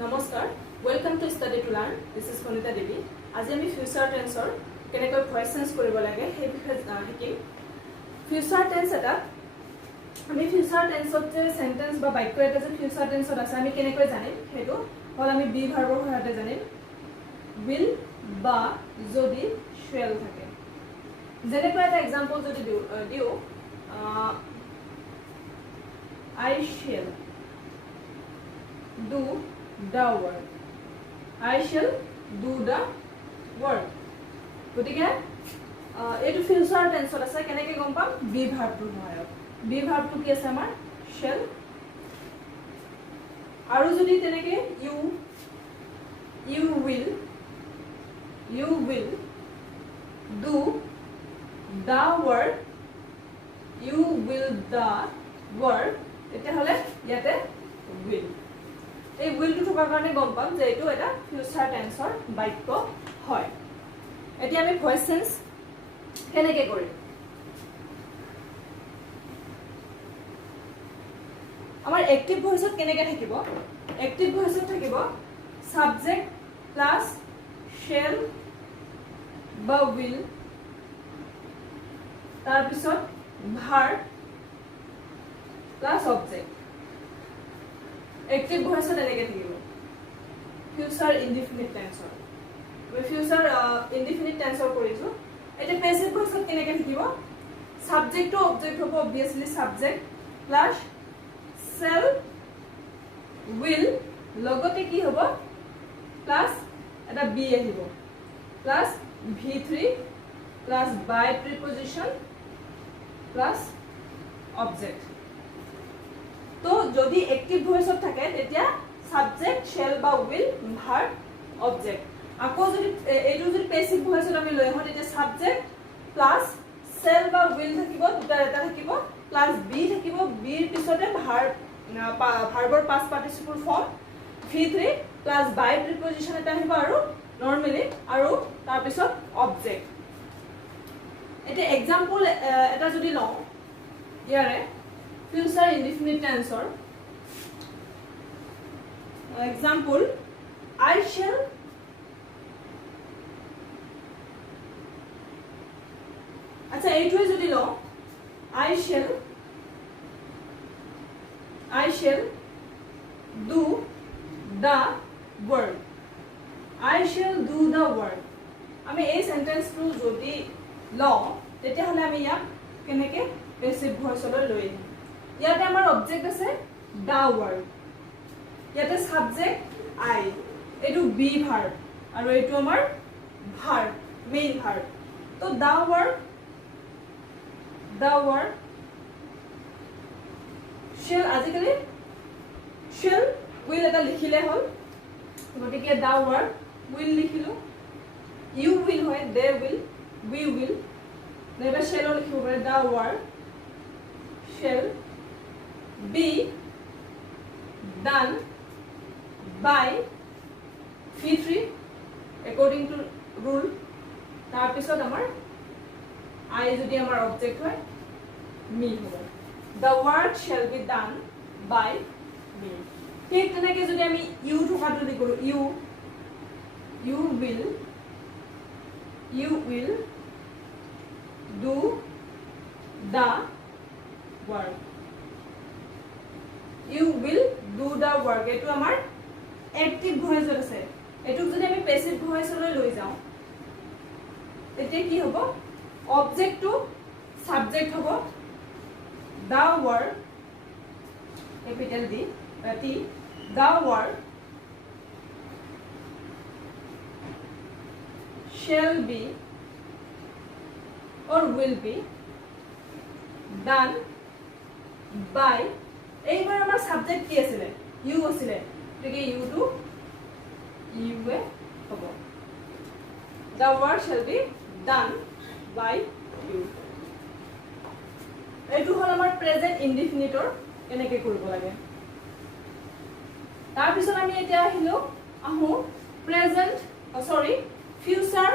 Namaskar, welcome to Study to Learn. This is Konita Devi. আজি আমি future টেন্সৰ কেনেকৈ voice change কৰিব লাগে সেই বিষয়ে শিকিম। ফিউচাৰ টেন্স এটা আমি ফিউচাৰ টেন্সত যে সেন্টেন্স বা বাক্য এটা যে ফিউচাৰ টেন্সত আছে আমি কেনেকৈ জানিম হেতু হল আমি বি ভাৰ্বৰ সহায়তে জানিম। will বা যদি shall থাকে যেনেকৈ এটা एग्जांपल যদি দিও I shall do the work. I shall do the work. গতিকে এটো ফিউচাৰ টেন্সত আছে কেনেকৈ গম পাম বি ভাৰ্বটো হয় বি ভাৰ্বটো কি আছে আমাৰ shall আৰু যদি তেনেকৈ you will do the work you will the work এটা হলে ইয়াতে will এই will টু থকাৰ কাৰণে গম পাম যে এটো এটা ফিউচাৰ টেন্সৰ বাক্য হয়। এতিয়া আমি ভয়েস চেঞ্জ কেনেকৈ কৰিম আমাৰ এক্টিভ ভয়েসত কেনেকৈ থাকিব এক্টিভ ভয়েসত থাকিব সাবজেক্ট প্লাস shall বা will তাৰ পিছত ভাৰ্ব প্লাস অবজেক্ট এক্টিভ ভয়েসত এনেকৈ থাকিব ফিউচাৰ ইনডিফিনিট টেন্সৰ আমি ফিউচাৰ ইনডিফিনিট টেন্সৰ কৰিছো এটা পেসিভ ভয়েসত কেনেকৈ থাকিব সাবজেক্ট ও অবজেক্ট হ'ব obviously subject plus shall will লগতে কি হ'ব প্লাস এটা বি আহিব প্লাস v3 প্লাস বাই প্রিপজিশন প্লাস অবজেক্ট তো যদি এক্টিভ ভয়েসত থাকে তেতিয়া সাবজেক্ট shall বা will ভার্ব অবজেক্ট আকৌ যদি এইটো যদি পেসিভ ভয়েসত আমি লৈ আহো তেতিয়া সাবজেক্ট প্লাস shall বা will থাকিব দুটা এটা থাকিব প্লাস বি থাকিব বিৰ পিছতে ভাৰ্বৰ past participle form v3 plus বাই প্ৰিপজিশন এটা আহিব আৰু নৰমালি আৰু তাৰ পিছত অবজেক্ট এটা एग्जांपल এটা যদি লও ইয়াৰে ফিউচাৰ ইনডিফিনিট টেন্সৰ एग्जांपल I shall আচ্ছা এইটোৱে যদি লও I shall do the work I shall do the work আমি এই সেন্টেন্সটো যদি লও তেতিয়া হলে আমি ইয়াক কেনেকৈ পেসিভ ভয়েসলৈ লৈ আহিম ইয়াতে আমাৰ অবজেক্ট আছে the work ইয়াতে সাবজেক্ট I এটো বি ভাৰ্ব আৰু এটো আমাৰ ভার্ব মেইন ভার্ব তো the work shall আজিকালি shall will এটা লিখিলে হল গতিকে the work will লিখিলো you will হয় they will we will নেবা shall লিখিব পাৰে the work shall be done by v3 according to rule তাৰ পিছত আমাৰ I যদি আমাৰ অবজেক্ট হয় me হ'ব the work shall be done by me ঠিক তেনেকৈ যদি আমি you থকাটো দি কৰো you will do the work you will do the work এটো আমাৰ এক্টিভ ভয়েসত আছে এটো যদি আমি পেসিভ ভয়েসলৈ লৈ যাও তেতিয়া কি হ'ব অবজেক্ট টু সাবজেক্ট হ'ব the work capital D T the work shall be or will be done by এইবাৰ আমাৰ সাবজেক্ট কি আছিল you আছিল গতিকে you টু you এ হ'ব the work shall be done by you এইটো হল আমাৰ প্ৰেজেন্ট ইনডিফিনিটৰ কেনেকৈ কৰিব লাগে তাৰ পিছত আমি এতিয়া আহো প্ৰেজেন্ট ফিউচাৰ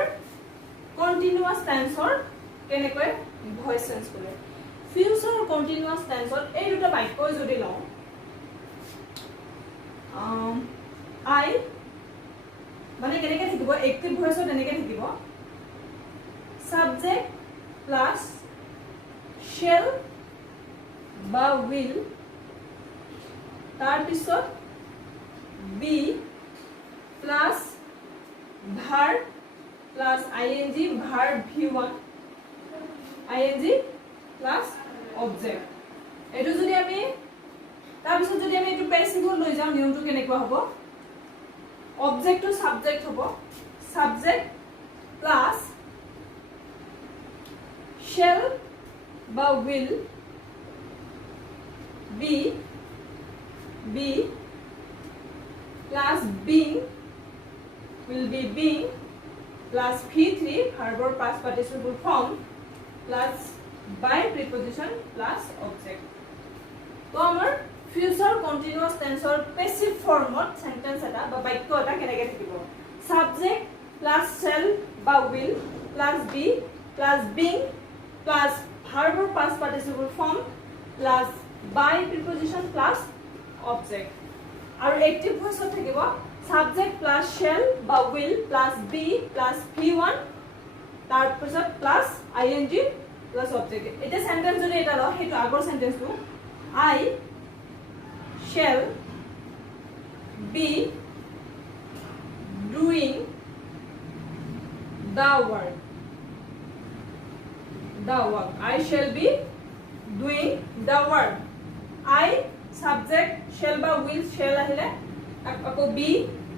কন্টিনিউয়াস টেন্সৰ কেনেকৈ ভয়েস চেঞ্জ কৰে ফিউচাৰ I মানে কেনেকৈ থাকিব এক্টিভ ভয়েসত এনেকৈ থাকিব subject plus shall বা will তাৰ পিছত be plus verb plus ing verb v1 ing plus object এটো যদি আমি তাৰ পিছত যদি আমি এটো প্যাসিভ লৈ যাও নিয়মটো কেনেকুৱা হ'ব object to subject হ'ব subject plus shall বা will be plus being will be being plus v3 verb or past participle form plus by preposition plus object তো আমাৰ future continuous tense or passive form of sentence eta ba বাক্য এটা কেনেকৈ থাকিব subject plus shall বা will plus be plus being plus verb or past participle form plus by preposition plus object আৰু active voice থাকিব subject plus shall বা will plus be plus v1 তাৰ পিছত plus ing plus object এটা sentence যদি এটা লও হেতু আগৰ সেন্টেন্সটো I shall be doing the work I shall be doing the work I subject shall বা will shall আহিলে আকৌ be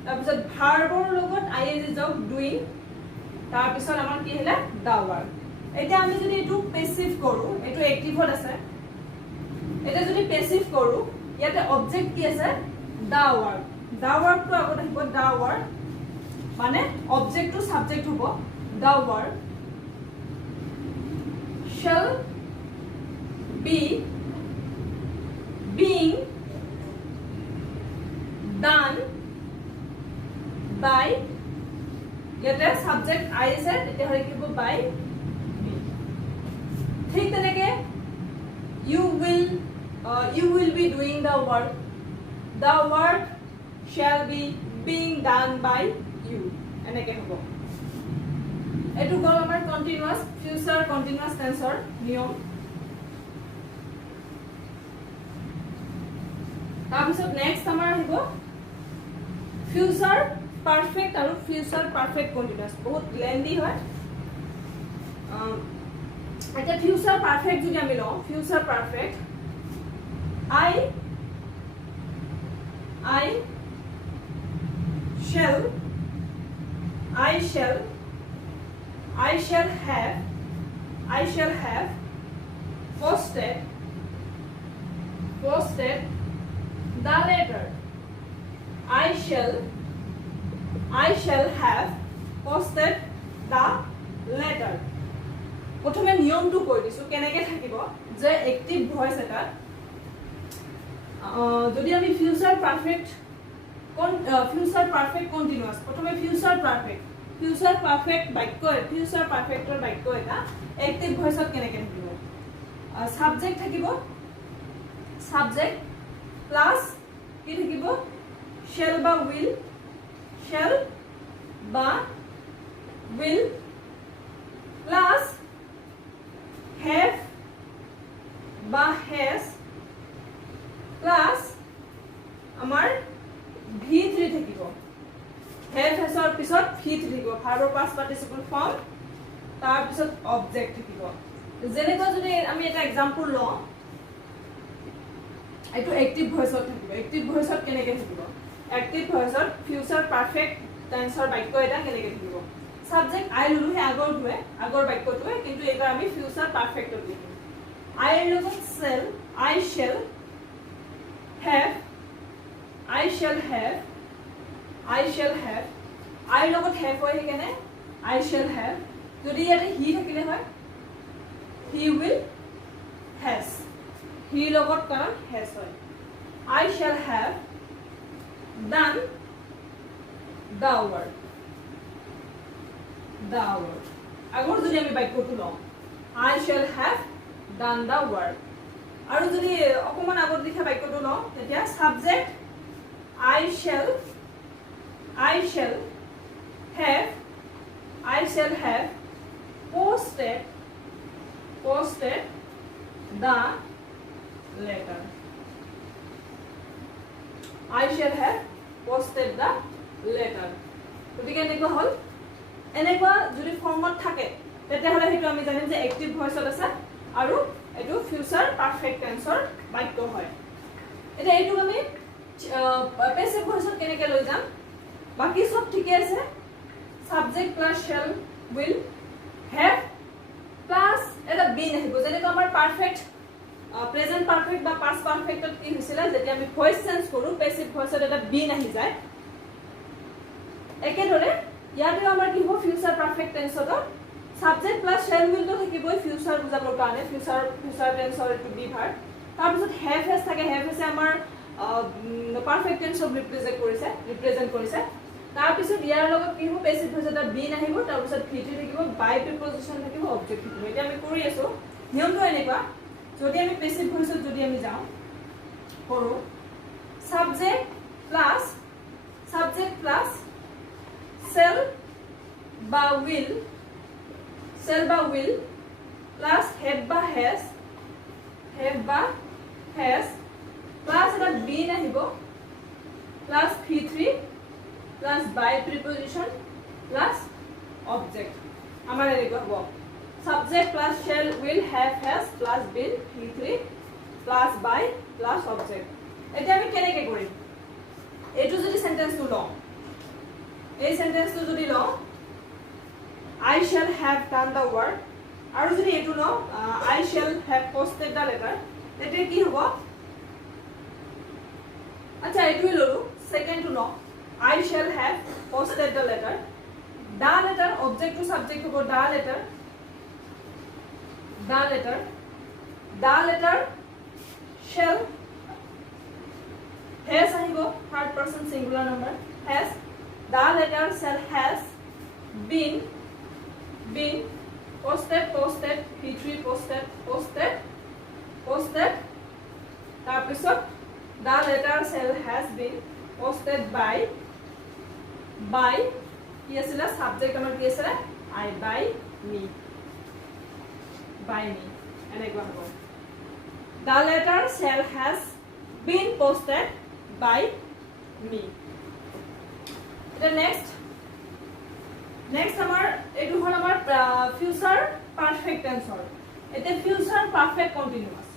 তাৰপিছত ভাৰ্বৰ লগত ing যোগ doing তাৰপিছত আমাৰ কি আহিলে the work এতিয়া আমি যদি এটো পেসিভ কৰো এটো এক্টিভত আছে এটা যদি পেসিভ কৰো ইয়াতে অবজেক্ট কি আছে the work টো আগত আহিব the work মানে অবজেক্ট টো সাবজেক্ট হ'ব the work shall be being done by ইয়াতে সাবজেক্ট I আছে তেতিয়া হয় কি হ'ব by ঠিক তেনেকে you will be doing the work shall be being done by you এনেকে হ'ব এটো গল আমাৰ কন্টিনিউয়াস ফিউচাৰ কন্টিনিউয়াস টেন্সৰ নিয়ম তাৰপিছত নেক্সট আমাৰ আহিব ফিউচাৰ পাৰফেক্ট আৰু ফিউচাৰ পাৰফেক্ট কন্টিনিউয়াস বহুত লেন্দি হয় এটা ফিউচাৰ পাৰফেক্ট যদি আমি লও future perfect I shall have posted the letter I shall have posted the letter প্ৰথমে নিয়মটো কৈ দিছো কেনেকৈ থাকিব যে এক্টিভ ভয়েস এটা যদি আমি ফিউচাৰ পাৰফেক্ট কন্টিনিউয়াস প্ৰথমে ফিউচাৰ পাৰফেক্ট বাক্য ফিউচাৰ পাৰফেক্টৰ বাক্য এটা এক্টিভ ভয়েসত কেনেকৈ থাকিব সাবজেক্ট থাকিব সাবজেক্ট প্লাস কি থাকিব shall বা will plus have বা has plus আমাৰ v3 থাকিব have hasৰ পিছত v3 থাকিব verb past participle form তাৰ পিছত object থাকিব যেনেকৈ যদি আমি এটা एग्जांपल লওঁ এটো এক্টিভ ভয়েসত থাকিব এক্টিভ ভয়েসত কেনেকৈ থাকিব এক্টিভ ভয়েসত ফিউচাৰ পাৰফেক্ট টেন্সৰ বাক্য এটা কেনেকৈ থাকিব সাবজেক্ট I ললো হে আগৰ বাক্যটোৱে কিন্তু এটা আমি ফিউচাৰ পারফেক্টত লিখিম I এর লগত shall I shall have I লগত have হয় কেনে I shall have যদি ইয়াতে he থাকিলে হয় he will has he লগত কারণ has হয় I shall have done the work আগৰ যদি আমি বাক্যটো লওঁ I shall have done the work আৰু যদি অকমান আগত লিখা বাক্যটো লওঁ তেতিয়া subject I shall posted the letter. গতিকে এনেকুৱা হ'ল এনেকুৱা যদি ফৰ্মত থাকে তেতিয়াহ'লে সেইটো আমি জানিম যে এক্টিভ ভইচত আছে আৰু এইটো ফিউচাৰ পাৰফেক্ট টেন্সৰ বাক্য হয় এতিয়া এইটো আমি পেছিভ ভইচত কেনেকৈ লৈ যাম বাকি সব ঠিকে আছে subject plus shall will have plus এটা বিন আহিব যেনেকৈ আমাৰ পাৰফেক্ট প্ৰেজেন্ট পাৰফেক্ট বা পাষ্ট পাৰফেক্টত কি হৈছিল যেতিয়া আমি ভইচ চেঞ্জ কৰো পেছিভ ভইচত এটা বিন আহি যায় একেদৰে ইয়াতে আমাৰ কি হ'ব ফিউচাৰ পাৰফেক্ট টেন্সত সাবজেক্ট প্লাস শ্যাল উইল তো থাকিবই ফিউচাৰ বুজাবৰ কাৰণে ফিউচাৰ টেন্সৰ টু বি ভাৰ্ব তাৰ পিছত হ্যাভ হেজ থাকে হ্যাভ হেজ আমাৰ পাৰফেক্ট টেন্সক ৰিপ্ৰেজেন্ট কৰিছে তাৰ পিছত ইয়াৰ লগত কি হ'ব পেছিভ ভইচত এটা বিন আহিব তাৰ পিছত ভিটি থাকিব বাই প্ৰিপজিচন থাকিব অবজেক্ট থাকিব এটা আমি কৰি আছো নিয়মটো এনেকুৱা যদি আমি পেছিভ ভইচত যদি আমি যাওঁ কৰো সাবজেক্ট প্লাস shall বা will প্লাস have বা has প্লাস এটা বিন আহিব plus v3 plus by preposition plus object আমাৰ এনেকুৱা হ'ব subject plus shall will have has plus been v3 plus by plus object এটা আমি কেনেকৈ কৰিম এইটো যদি সেন্টেন্সটো লওঁ এই সেন্টেন্সটো যদি লওঁ I shall have done the work আৰু যদি এইটো লওঁ I shall have posted the letter তেতিয়া কি হ'ব আচ্ছা এইটোই ললো সেকেন্ডটো লওঁ I shall have posted the letter the letter object to subject হ'ব the letter shall has আহিব third person singular number has the letter shall has been posted p3 posted তাৰ পিছত the letter shall has been posted by কি আছিল subject আমাৰ কি আছিল I by me এনেকুৱা হ'ব the letter shall has been posted by me এটা next আমাৰ এইটো হ'ল আমাৰ ফিউচাৰ পাৰফেক্ট টেন্সৰ এটা ফিউচাৰ পাৰফেক্ট কন্টিনিউয়াস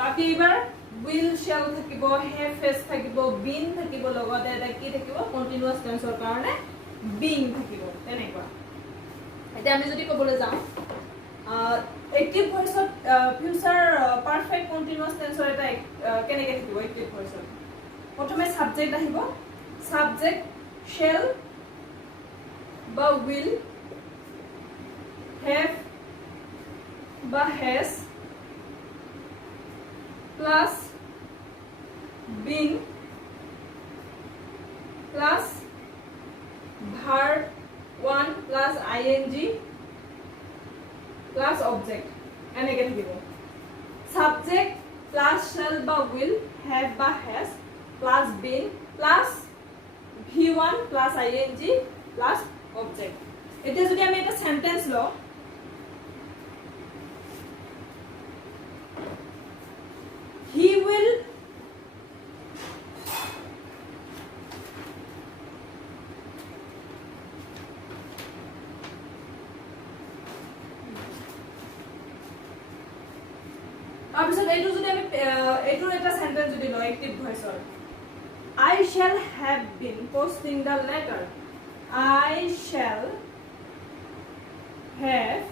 বাকি এবাৰ will shall থাকিব have has থাকিব been থাকিব লগতে এটা কি থাকিব কন্টিনিউয়াস টেন্সৰ কাৰণে being থাকিব তেনেকুৱা এটা আমি যদি ক'বলৈ যাওঁ এক্টিভ ভইচত ফিউচাৰ পাৰফেক্ট কন্টিনিউয়াস টেন্সৰ এটা কেনেকৈ থাকিব এক্টিভ ভইচত প্ৰথমে সাবজেক্ট আহিব সাবজেক্ট shall বা will have বা has plus been plus verb 1 plus ing plus object এনেকৈ থাকিব subject plus shall বা will have বা has plus been plus v1 plus ing plus object এতিয়া যদি আমি এটা সেন্টেন্স লওঁ he will তাৰপিছত এইটো যদি আমি এইটোৰ এটা সেন্টেন্স যদি লওঁ active ভইচৰ I shall have been posting the letter I shall have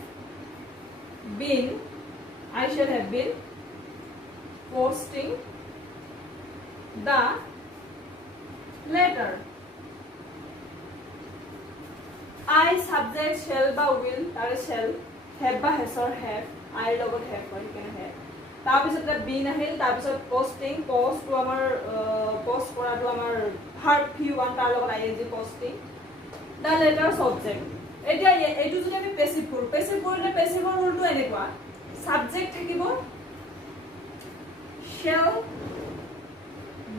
been posting the letter I subject shall বা will তাৰ shall have বা has or have I লগত have হয় কেনে have তাৰ পিছত এটা বিন আহিল তাৰ পিছত পোস্টিং পোস্টটো আমাৰ পোস্ট কৰাটো আমাৰ ভাৰ্ব v1 তাৰ লগত ing posting the letter subject এতিয়া এইটো যদি আমি পেছিভ কৰিলে পেছিভৰ ৰুলটো এনেকুৱা সাবজেক্ট থাকিব shall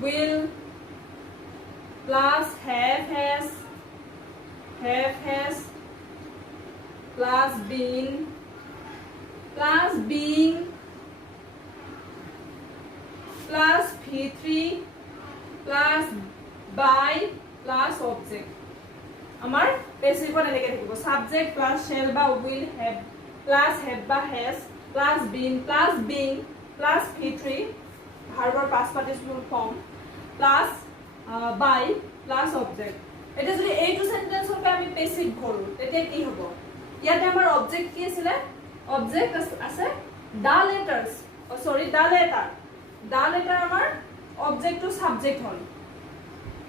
will plus have has plus been plus being plus v3 plus by plus object আমাৰ পেছিভত এনেকৈ থাকিব subject plus shall বা will have plus have বা has plus been plus being plus v3 ভাৰ্বৰ past participle form plus by plus object এটা যদি এইটো সেন্টেন্সৰ পৰা আমি পেছিভ ভৰো তেতিয়া কি হ'ব ইয়াতে আমাৰ অবজেক্ট কি আছিল অবজেক্ট আছে দা লেটাৰস সৰি দা লেটাৰ আমাৰ object to subject hall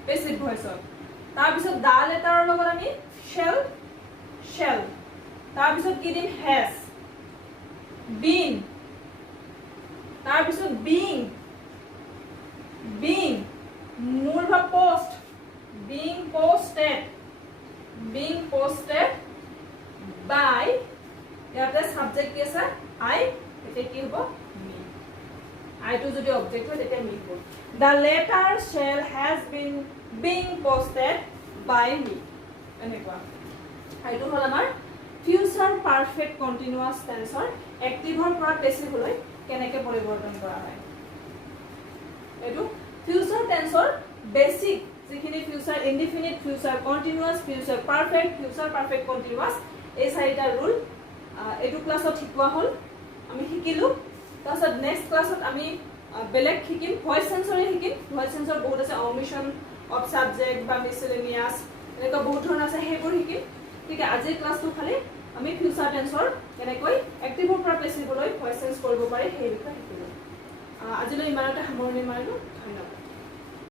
passive ভয়েসত তাৰ পিছত দা লেটাৰৰ লগত আমি shall তাৰ পিছত কি দিম has been তাৰ পিছত being মূল বা post being posted by ইয়াতে সাবজেক্ট কি আছে I এটা কি হ'ব me I to যদি অবজেক্ট হয় তেতিয়া me হ'ব the letter shall has been being posted by me এনেকুৱা এইটো হল আমাৰ ফিউচাৰ পাৰফেক্ট কন্টিনিউয়াস টেন্সৰ এক্টিভৰ পৰা পেছিভলৈ কেনেকৈ পৰিৱৰ্তন কৰা হয় এইটো ফিউচাৰ টেন্সৰ বেসিক যিখিনি future indefinite future continuous future perfect continuous এই চাৰিটা ৰুল এইটো ক্লাছত শিকোৱা হল আমি শিকিলো তাৰপিছত নেক্সট ক্লাছত আমি বেলেগ শিকিম ভয়েস সেন্সৰে শিকিম ভয়েস সেন্সৰ বহুত আছে অমিশন অফ সাবজেক্ট বা মিসেলেনিয়াস এনেকুৱা বহুত ধৰণৰ আছে সেইবোৰ শিকিম ঠিক আছে আজিৰ ক্লাছটো খালি আমি ফিউচাৰ টেন্সৰ কেনেকৈ এক্টিভৰ পৰা পেছিভলৈ ভয়েস সেন্স কৰিব পাৰি সেই বিষয়ে শিকিলো আজিলৈ ইমানতে সামৰণি মাৰিলো ধন্যবাদ